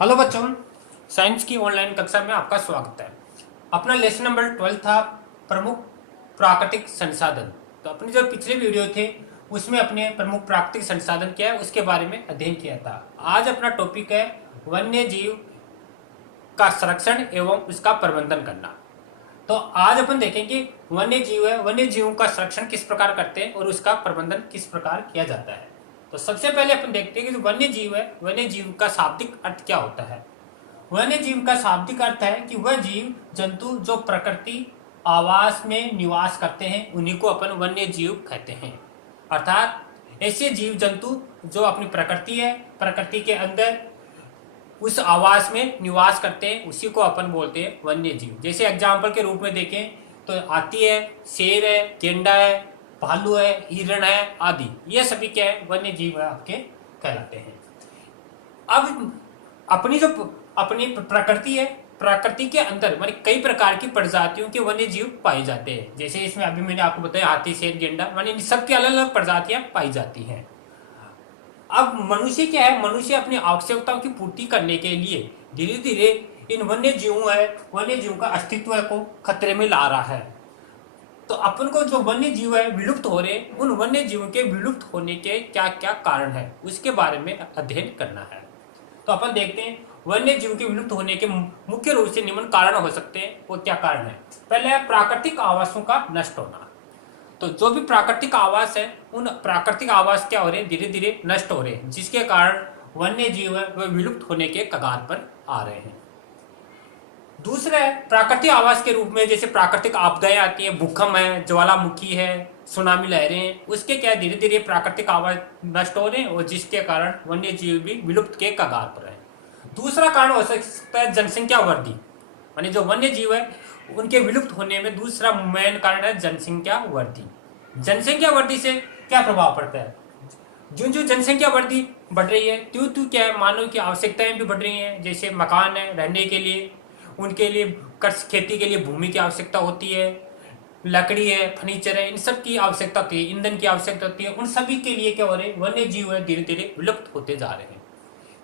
Hello बच्चों, science की online कक्षा में आपका स्वागत है। अपना लेसन नंबर 12 था प्रमुख प्राकृतिक संसाधन। तो अपने जो पिछले वीडियो थे उसमें अपने प्रमुख प्राकृतिक संसाधन क्या है उसके बारे में अध्ययन किया था। आज अपना टॉपिक है वन्य जीव का संरक्षण एवं उसका प्रबंधन करना। तो आज अपन देखेंगे वन्य जीव है, वन्य जीवों का संरक्षण किस प्रकार करते हैं और उसका प्रबंधन किस प्रकार किया जाता है। तो सबसे पहले अपन देखते हैं कि जो वन्य जीव है, वन्य जीव का शाब्दिक अर्थ क्या होता है। वन्य जीव का शाब्दिक अर्थ है कि वह जीव जंतु जो प्रकृति आवास में निवास करते हैं उन्हीं को अपन वन्य जीव कहते हैं। अर्थात ऐसे जीव जंतु जो अपनी प्रकृति है, प्रकृति के अंदर उस आवास में निवास करते हैं उसी को अपन बोलते हैं वन्य जीव। जैसे एग्जाम्पल के रूप में देखें तो हाथी है, शेर है, गेंडा है, भालू है, हिरण है आदि, ये सभी क्या है वन्य जीव आपके कहलाते हैं। अब अपनी प्रकृति है, प्रकृति के अंदर मानी कई प्रकार की प्रजातियों के वन्य जीव पाए जाते हैं। जैसे इसमें अभी मैंने आपको बताया हाथी, शेर, गेंडा, मानी सबकी अलग अलग प्रजातियां पाई जाती हैं। अब मनुष्य क्या है, मनुष्य अपनी आवश्यकताओं की पूर्ति करने के लिए धीरे धीरे इन वन्य जीवों का अस्तित्व को खतरे में ला रहा है। तो अपन को जो वन्य जीव है विलुप्त हो रहे, उन वन्य जीवों के विलुप्त होने के क्या क्या कारण है उसके बारे में अध्ययन करना है। तो अपन देखते हैं वन्य जीव के विलुप्त होने के मुख्य रूप से निम्न कारण हो सकते हैं। वो क्या कारण है? पहले है प्राकृतिक आवासों का नष्ट होना। तो जो भी प्राकृतिक आवास है उन प्राकृतिक आवास क्या हो रहे हैं, धीरे धीरे नष्ट हो रहे हैं, जिसके कारण वन्य जीव है वह विलुप्त होने के कगार पर आ रहे हैं। दूसरा है प्राकृतिक आवास के रूप में जैसे प्राकृतिक आपदाएं आती हैं, भूकंप है, ज्वालामुखी है, सुनामी लहरें, उसके क्या धीरे धीरे प्राकृतिक आवास नष्ट हो रहे हैं और जिसके कारण वन्य जीव भी विलुप्त के कगार पर है। दूसरा कारण हो सकता है जनसंख्या वृद्धि, यानी जो वन्य जीव है उनके विलुप्त होने में दूसरा मेन कारण है जनसंख्या वृद्धि। जनसंख्या वृद्धि से क्या प्रभाव पड़ता है? जो जो जनसंख्या वृद्धि बढ़ रही है त्यों त्यों क्या है मानव की आवश्यकताएं भी बढ़ रही हैं। जैसे मकान है रहने के लिए, उनके लिए कृषि खेती के लिए भूमि की आवश्यकता होती है, लकड़ी है, फर्नीचर है, इन सब की आवश्यकता होती है, ईंधन की आवश्यकता होती है। उन सभी के लिए क्या हो रहे हैं, वन्य जीव है धीरे धीरे विलुप्त होते जा रहे हैं।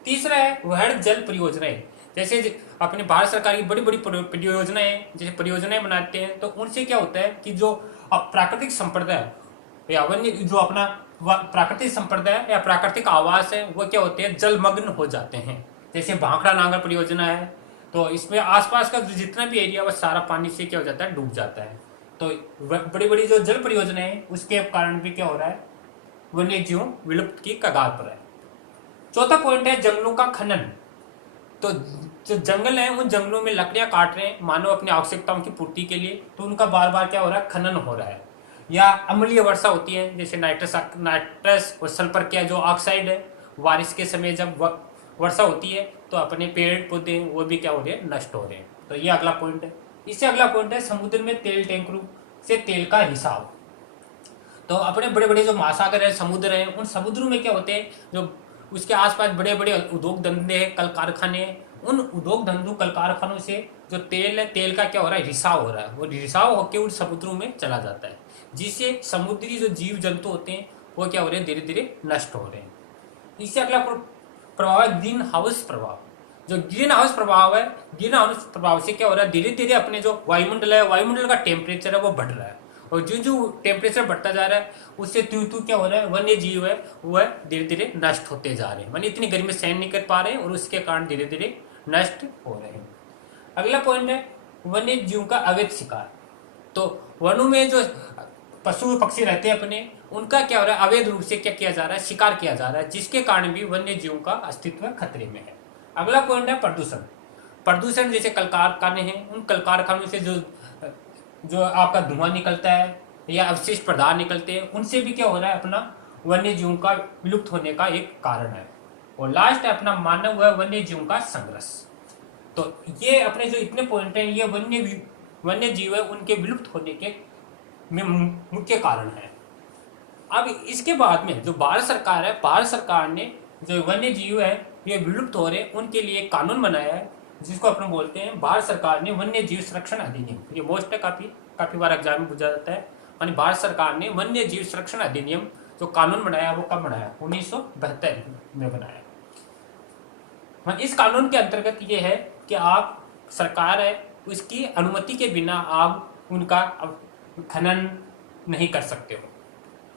तीसरा है वह जल परियोजनाएं। जैसे अपने भारत सरकार की बड़ी बड़ी परियोजनाएं, जैसे परियोजनाएं बनाते हैं तो उनसे क्या होता है कि जो प्राकृतिक संपदा है या वन्य जो अपना प्राकृतिक संपदा है या प्राकृतिक आवास है वो क्या होते हैं, जलमग्न हो जाते हैं। जैसे भाखड़ा नांगर परियोजना है तो इसमें आसपास का जितना भी एरिया वह सारा पानी से क्या हो जाता है, डूब जाता है। तो बड़ी बड़ी जो जल परियोजना है उसके कारण भी क्या हो रहा है, वन्य जीव विलुप्त की कगार पर है। चौथा पॉइंट है जंगलों का खनन। तो जो जंगल है उन जंगलों में लकड़ियां काट रहे हैं मानव अपनी आवश्यकताओं की पूर्ति के लिए, तो उनका बार बार क्या हो रहा है, खनन हो रहा है। या अम्लीय वर्षा होती है, जैसे नाइट्रस और सल्फर क्या जो ऑक्साइड है, बारिश के समय जब वर्षा होती है तो अपने पेड़ पौधे वो भी क्या हो रहे हैं, नष्ट हो रहे हैं। तो ये अगला पॉइंट है। इससे अगला पॉइंट है समुद्र में तेल टैंकरों से तेल का रिसाव। तो अपने बड़े बड़े जो महासागर है, समुद्र है, उन समुद्रों में क्या होते हैं, जो उसके आसपास बड़े बड़े उद्योग धंधे हैं, कल कारखाने हैं, उन उद्योग धंधों कल कारखानों से जो तेल है, तेल का क्या हो रहा है, रिसाव हो रहा है। वो रिसाव होकर उन समुद्रों में चला जाता है, जिससे समुद्री जो जीव जंतु होते हैं वो क्या हो रहे हैं, धीरे धीरे नष्ट हो रहे हैं। इससे अगला प्रभाव है ग्रीन हाउस प्रभाव। जो ग्रीन हाउस प्रभाव है, ग्रीन हाउस प्रभाव से क्या हो रहा है, धीरे धीरे अपने जो वायुमंडल है, वायुमंडल का टेम्परेचर है वो बढ़ रहा है। और जो जो टेम्परेचर बढ़ता जा रहा है उससे त्यों त्यों क्या हो रहा है, वन्य जीव है वह धीरे धीरे नष्ट होते जा रहे हैं। मानी इतनी गर्मी सहन नहीं कर पा रहे हैं और उसके कारण धीरे धीरे नष्ट हो रहे हैं। अगला पॉइंट है वन्य जीव का अवैध शिकार। तो वनों में जो पशु पक्षी रहते हैं अपने, उनका क्या हो रहा है, अवैध रूप से क्या किया जा रहा है, शिकार किया जा रहा है, जिसके कारण भी वन्य जीवों का अस्तित्व खतरे में है। अगला पॉइंट है प्रदूषण। प्रदूषण जैसे कल कारखाने हैं, उन कल कारखानों से जो आपका धुआं निकलता है या अवशिष्ट पदार्थ निकलते हैं, उनसे भी क्या हो रहा है, अपना वन्य जीवों का विलुप्त होने का एक कारण है। और लास्ट है अपना मानव व वन्य जीवों का संघर्ष। तो ये अपने जो इतने पॉइंट हैं ये वन्य जीव है उनके विलुप्त होने के में मुख्य कारण है। अब इसके बाद में जो भारत सरकार है, भारत सरकार ने जो वन्य जीव है ये विलुप्त हो रहे उनके लिए एक कानून बनाया है, जिसको अपन बोलते हैं भारत सरकार ने वन्य जीव संरक्षण अधिनियम। ये मोस्ट है, काफी बार एग्जाम में पूछा जाता है। यानी भारत सरकार ने वन्य जीव संरक्षण अधिनियम जो कानून बनाया वो कब बनाया, 1972 में बनाया। इस कानून के अंतर्गत ये है कि आप सरकार है उसकी अनुमति के बिना आप उनका खनन नहीं कर सकते हो।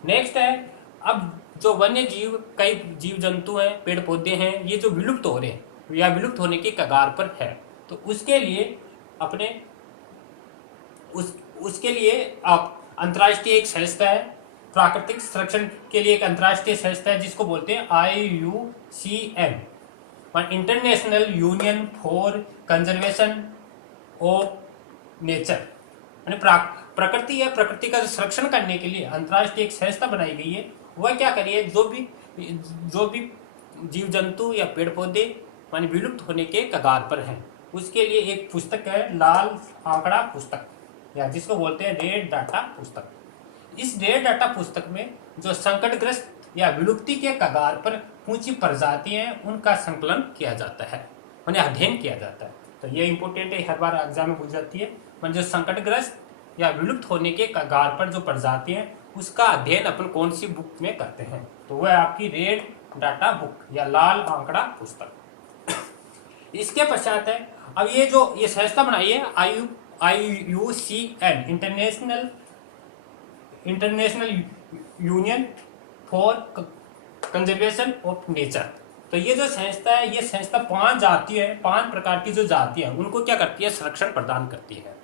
नेक्स्ट है, अब जो वन्य जीव, कई जीव जंतु हैं, पेड़ पौधे हैं, ये जो विलुप्त हो रहे हैं या विलुप्त होने के कगार पर है, तो उसके लिए अपने उसके लिए आप अंतर्राष्ट्रीय एक संस्था है, प्राकृतिक संरक्षण के लिए एक अंतर्राष्ट्रीय संस्था है जिसको बोलते हैं IUCN, international union for conservation of nature. प्रकृति है, प्रकृति का संरक्षण करने के लिए अंतर्राष्ट्रीय एक संस्था बनाई गई है। वह क्या करिए, जो भी जीव जंतु या पेड़ पौधे माने विलुप्त होने के कगार पर हैं, उसके लिए एक पुस्तक है, लाल आंकड़ा पुस्तक, या जिसको बोलते हैं रेड डाटा पुस्तक। इस रेड डाटा पुस्तक में जो संकटग्रस्त या विलुप्ति के कगार पर ऊंची प्रजातियां हैं, उनका संकलन किया जाता है, माने अध्ययन किया जाता है। तो ये इंपॉर्टेंट है, हर बार एग्जाम में पूछ जाती है। मान जो संकटग्रस्त या विलुप्त होने के कगार पर जो प्रजाति हैं, उसका अध्ययन अपन कौन सी बुक में करते हैं, तो वह आपकी रेड डाटा बुक या लाल आंकड़ा पुस्तक। इसके पश्चात है, अब ये संस्था बनाई है IUCN, international union for conservation of nature. तो ये जो संस्था है, ये संस्था 5 प्रकार की जो जातियां हैं उनको क्या करती है, संरक्षण प्रदान करती है।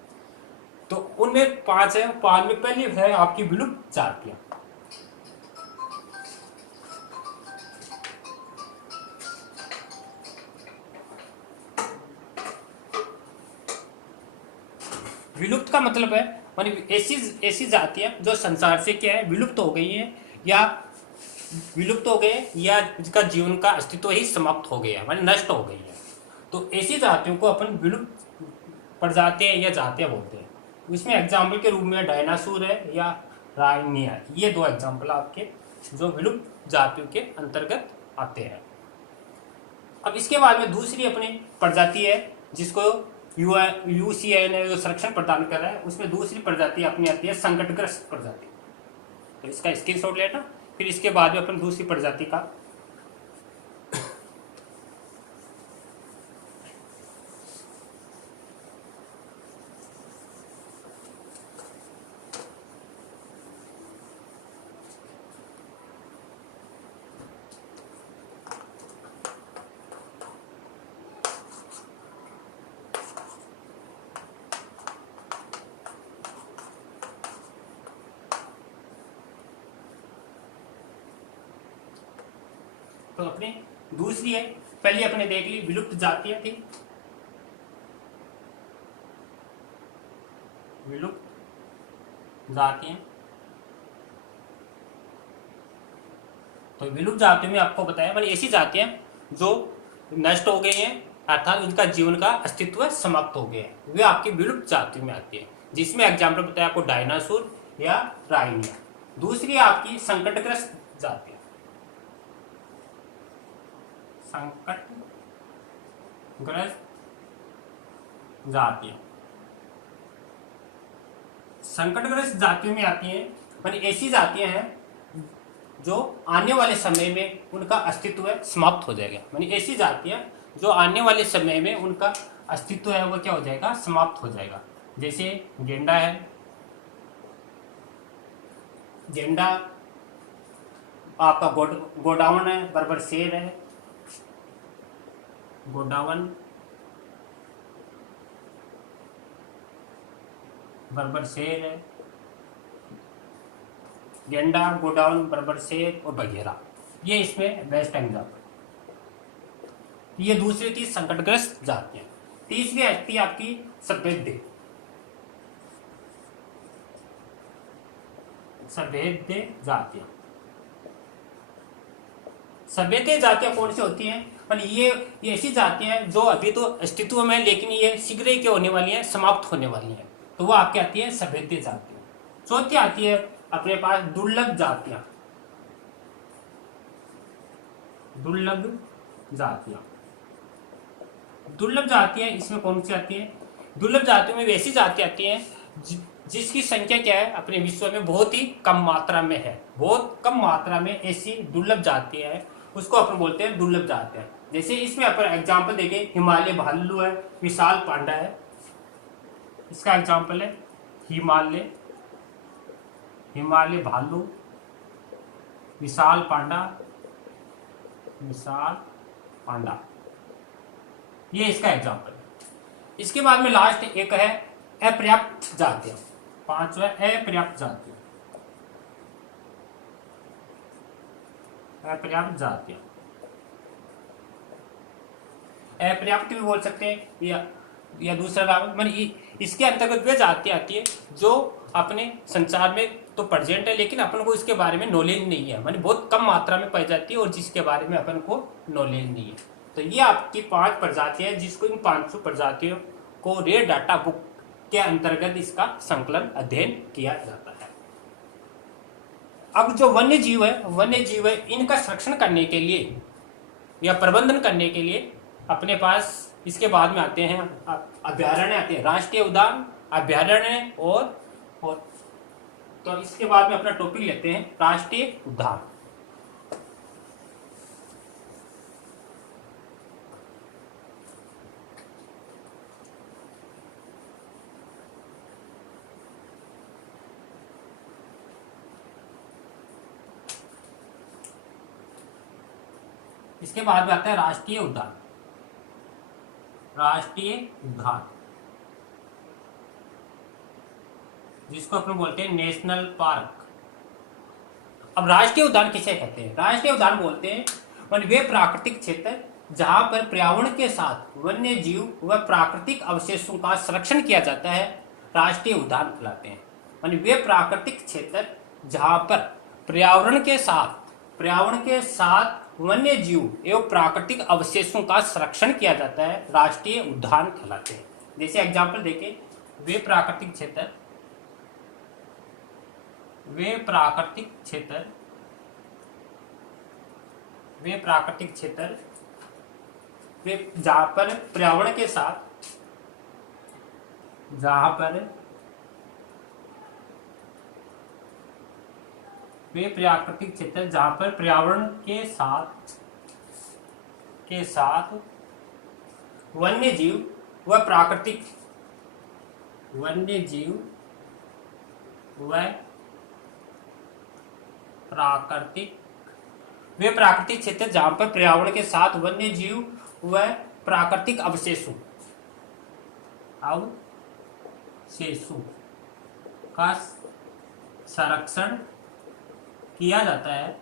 तो उनमें 5 है। 5 में पहली है आपकी विलुप्त जातियां। विलुप्त का मतलब है मानी ऐसी जातियां जो संसार से क्या है, विलुप्त हो गई हैं या विलुप्त हो गए, या जिसका जीवन का अस्तित्व ही समाप्त हो गया, मानी नष्ट हो गई है। तो ऐसी जातियों को अपन विलुप्त प्रजातियां या जातियां बोलते हैं। इसमें एग्जाम्पल के रूप में डायनासोर है या राइनिया, ये 2 एग्जाम्पल आपके जो विलुप्त जातियों के अंतर्गत आते हैं। अब इसके बाद में दूसरी अपनी प्रजाति है जिसको UCN है, जो संरक्षण प्रदान कर रहा है, उसमें दूसरी प्रजाति अपनी आती है संकटग्रस्त प्रजाति। तो इसका स्क्रीनशॉट लेना, फिर इसके बाद में अपन दूसरी प्रजाति का तो अपनी दूसरी है, पहली अपने देख ली विलुप्त जातियां थी, विलुप्त जातियां। तो विलुप्त जातियों में आपको बताया मैंने ऐसी जातियां जो नष्ट हो गई हैं, अर्थात उनका जीवन का अस्तित्व समाप्त हो गया है, वे आपकी विलुप्त जातियों में आती है, जिसमें एग्जाम्पल बताया आपको डायनासोर या राइनिया। दूसरी आपकी संकटग्रस्त जातियां, संकटग्रस्त जातियां। संकटग्रस्त जातियों में आती हैं मानी ऐसी जातियां हैं जो आने वाले समय में उनका अस्तित्व समाप्त हो जाएगा। मानी ऐसी जातियां जो आने वाले समय में उनका अस्तित्व है वो क्या हो जाएगा, समाप्त हो जाएगा। जैसे गेंडा है, गेंडा आपका गोडाउन है, बर्बर शेर है, गोडाउन बर्बर शेर है, गेंडा, गोडाउन, बर्बर शेर और बघेरा, ये इसमें बेस्ट एग्जाम्पल। ये दूसरी थी संकटग्रस्त जातियां। तीसरी आती आपकी सभ्यद्य, सभ्यद्य जातियां। सभ्यद्य जातियां कौन सी होती हैं, ये ऐसी जातियां हैं जो अभी तो अस्तित्व में, लेकिन ये शीघ्र ही क्या होने वाली हैं, समाप्त होने वाली हैं, तो वो आपकी आती है सभ्यद्य जातियां। चौथी आती है अपने पास दुर्लभ जातियां, दुर्लभ जातियां। दुर्लभ जातियां इसमें कौन सी आती है, दुर्लभ जातियों में वैसी जातियां आती हैं जिसकी संख्या क्या है अपने विश्व में बहुत ही कम मात्रा में है, बहुत कम मात्रा में ऐसी दुर्लभ जातियां हैं, उसको अपन बोलते हैं दुर्लभ जातियां। जैसे इसमें अपन एग्जाम्पल देखें, हिमालय भालू है, विशाल पांडा है, इसका एग्जाम्पल है हिमालय, हिमालय भालू, विशाल पांडा, विशाल पांडा, ये इसका एग्जाम्पल है। इसके बाद में लास्ट एक है अपर्याप्त जातियां, पांचवा अपर्याप्त जातियां, अपर्याप्त जातियां, अपर्याप्त भी बोल सकते हैं या दूसरा नाम, माने इसके अंतर्गत वे जातियां आती है जो अपने संसार में तो प्रेजेंट है लेकिन अपन को इसके बारे में नॉलेज नहीं है, माने बहुत कम मात्रा में पाई जाती है और जिसके बारे में अपन को नॉलेज नहीं है। तो ये आपकी 5 प्रजातियां हैं जिसको इन 500 प्रजातियों को रेयर डाटा बुक के अंतर्गत इसका संकलन अध्ययन किया जाता है। अब जो वन्य जीव है इनका संरक्षण करने के लिए या प्रबंधन करने के लिए अपने पास इसके बाद में आते हैं अभ्यारण्य आते हैं, राष्ट्रीय उद्यान, अभ्यारण्य और तो इसके बाद में अपना टॉपिक लेते हैं राष्ट्रीय उद्यान। इसके बाद में आता है राष्ट्रीय उद्यान, राष्ट्रीय उद्यान जिसको अपन बोलते हैं नेशनल पार्क। अब राष्ट्रीय उद्यान किसे कहते हैं? राष्ट्रीय उद्यान बोलते हैं वे प्राकृतिक क्षेत्र जहां पर पर्यावरण के साथ वन्य जीव व प्राकृतिक अवशेषों का संरक्षण किया जाता है, राष्ट्रीय उद्यान कहलाते हैं। वे प्राकृतिक क्षेत्र जहां पर पर्यावरण के साथ वन्य जीव एवं प्राकृतिक अवशेषों का संरक्षण किया जाता है, राष्ट्रीय उद्यान कहलाते हैं। जैसे एग्जाम्पल देखें, वे प्राकृतिक क्षेत्र जहां पर पर्यावरण के साथ वन्य जीव व प्राकृतिक वे प्राकृतिक क्षेत्र जहां पर पर्यावरण के साथ वन्य जीव व प्राकृतिक अवशेषों का संरक्षण किया जाता है,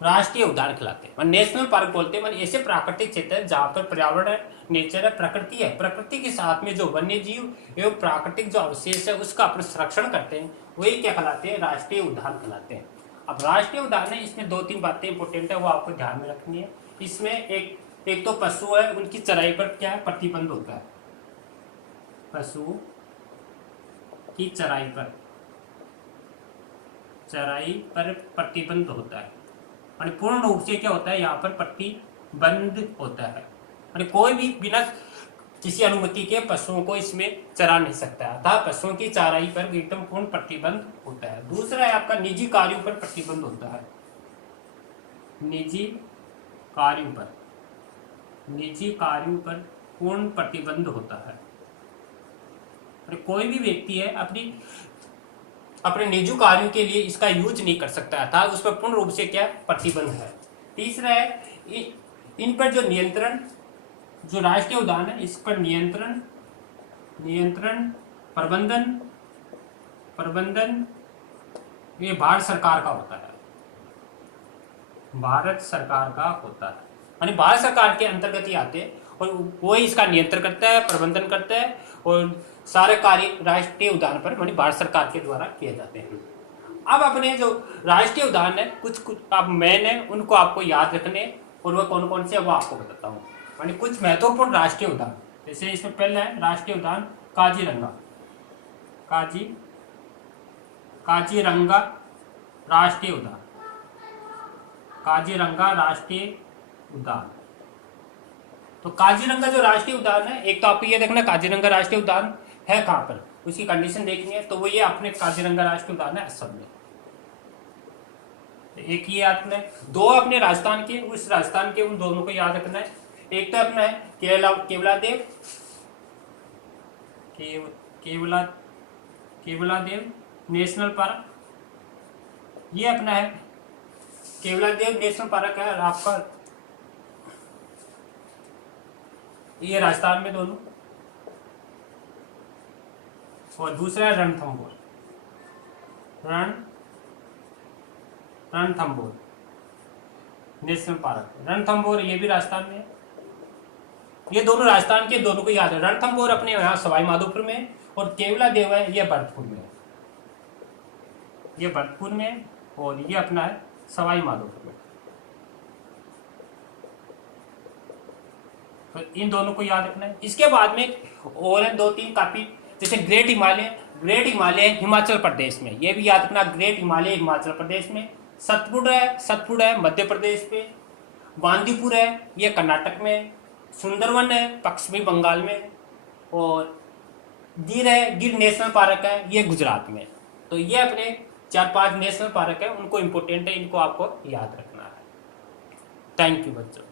राष्ट्रीय उद्यान कहलाते हैं। नेशनल पार्क बोलते हैं ऐसे प्राकृतिक क्षेत्र जहां पर पर्यावरण, नेचर है, प्रकृति है, प्रकृति के साथ में जो वन्य जीव एवं प्राकृतिक जो अवशेष है उसका अपन संरक्षण करते हैं, वही क्या कहलाते हैं? राष्ट्रीय उद्यान कहलाते हैं। अब राष्ट्रीय उद्यान है, इसमें 2-3 बातें इंपॉर्टेंट है, वो आपको ध्यान में रखनी है। इसमें एक तो पशु है, उनकी चराई पर क्या है? प्रतिबंध होता है। पशु की चराई पर प्रतिबंध होता है, पूर्ण रूप से क्या होता है? यहाँ पर प्रतिबंध होता है, कोई भी बिना किसी अनुमति के पशुओं को इसमें चरा नहीं सकता है, अतः पशुओं की चराई पर एकदम पूर्ण प्रतिबंध होता है। दूसरा है आपका निजी कार्यों पर प्रतिबंध होता है, निजी कार्यों पर पूर्ण प्रतिबंध होता है। कोई भी व्यक्ति है अपने निजी कार्यों के लिए इसका यूज नहीं कर सकता था, उस पर पूर्ण रूप से क्या प्रतिबंध है। तीसरा है इन पर जो नियंत्रण, जो राष्ट्रीय उद्यान है इस पर नियंत्रण प्रबंधन ये भारत सरकार का होता है, भारत सरकार के अंतर्गत ही आते हैं और वो ही इसका नियंत्रण करता है, प्रबंधन करता है और सारे कार्य राष्ट्रीय उद्यान पर भारत सरकार के द्वारा किए जाते हैं। अब अपने जो राष्ट्रीय उद्यान है कुछ आप मेन है उनको आपको याद रखने, और वह कौन कौन से वो आपको बताता हूँ। कुछ महत्वपूर्ण राष्ट्रीय उद्यान, जैसे इसमें पहला है राष्ट्रीय उद्यान काजीरंगा राष्ट्रीय उद्यान, काजीरंगा राष्ट्रीय उद्यान। तो काजीरंगा जो राष्ट्रीय उद्यान है, एक तो आपको ये देखना काजीरंगा राष्ट्रीय उद्यान है कहाँ पर, उसकी कंडीशन देखनी है, तो वो ये अपने काजीरंगा राष्ट्रीय उद्यान है असम में। एक ये अपने दो अपने राजस्थान के, उस राजस्थान के उन दोनों को याद रखना है। एक तो अपना है केवलादेव, केवला केवलादेव नेशनल पार्क, ये अपना है केवलादेव नेशनल पार्क है आपका, ये राजस्थान में दोनों। और दूसरा है रणथंभौर, रणथंभौर नेशनल पार्क, रणथंभौर ये भी राजस्थान में है। ये दोनों राजस्थान के, दोनों को याद है। रणथंभौर अपने यहाँ सवाई माधोपुर में, और केवलादेव है ये भरतपुर में, ये भरतपुर में, और ये अपना है सवाई माधोपुर में। तो इन दोनों को याद रखना है। इसके बाद में और है दो तीन काफी, जैसे ग्रेट हिमालय हिमाचल प्रदेश में, ये भी याद रखना, ग्रेट हिमालय हिमाचल प्रदेश में। सतपुड़ है मध्य प्रदेश में। बांदीपुर है ये कर्नाटक में। सुंदरवन है पश्चिमी बंगाल में। और गिर नेशनल पार्क है ये गुजरात में। तो ये अपने 4-5 नेशनल पार्क है, उनको इंपॉर्टेंट है, इनको आपको याद रखना है। थैंक यू बच्चों।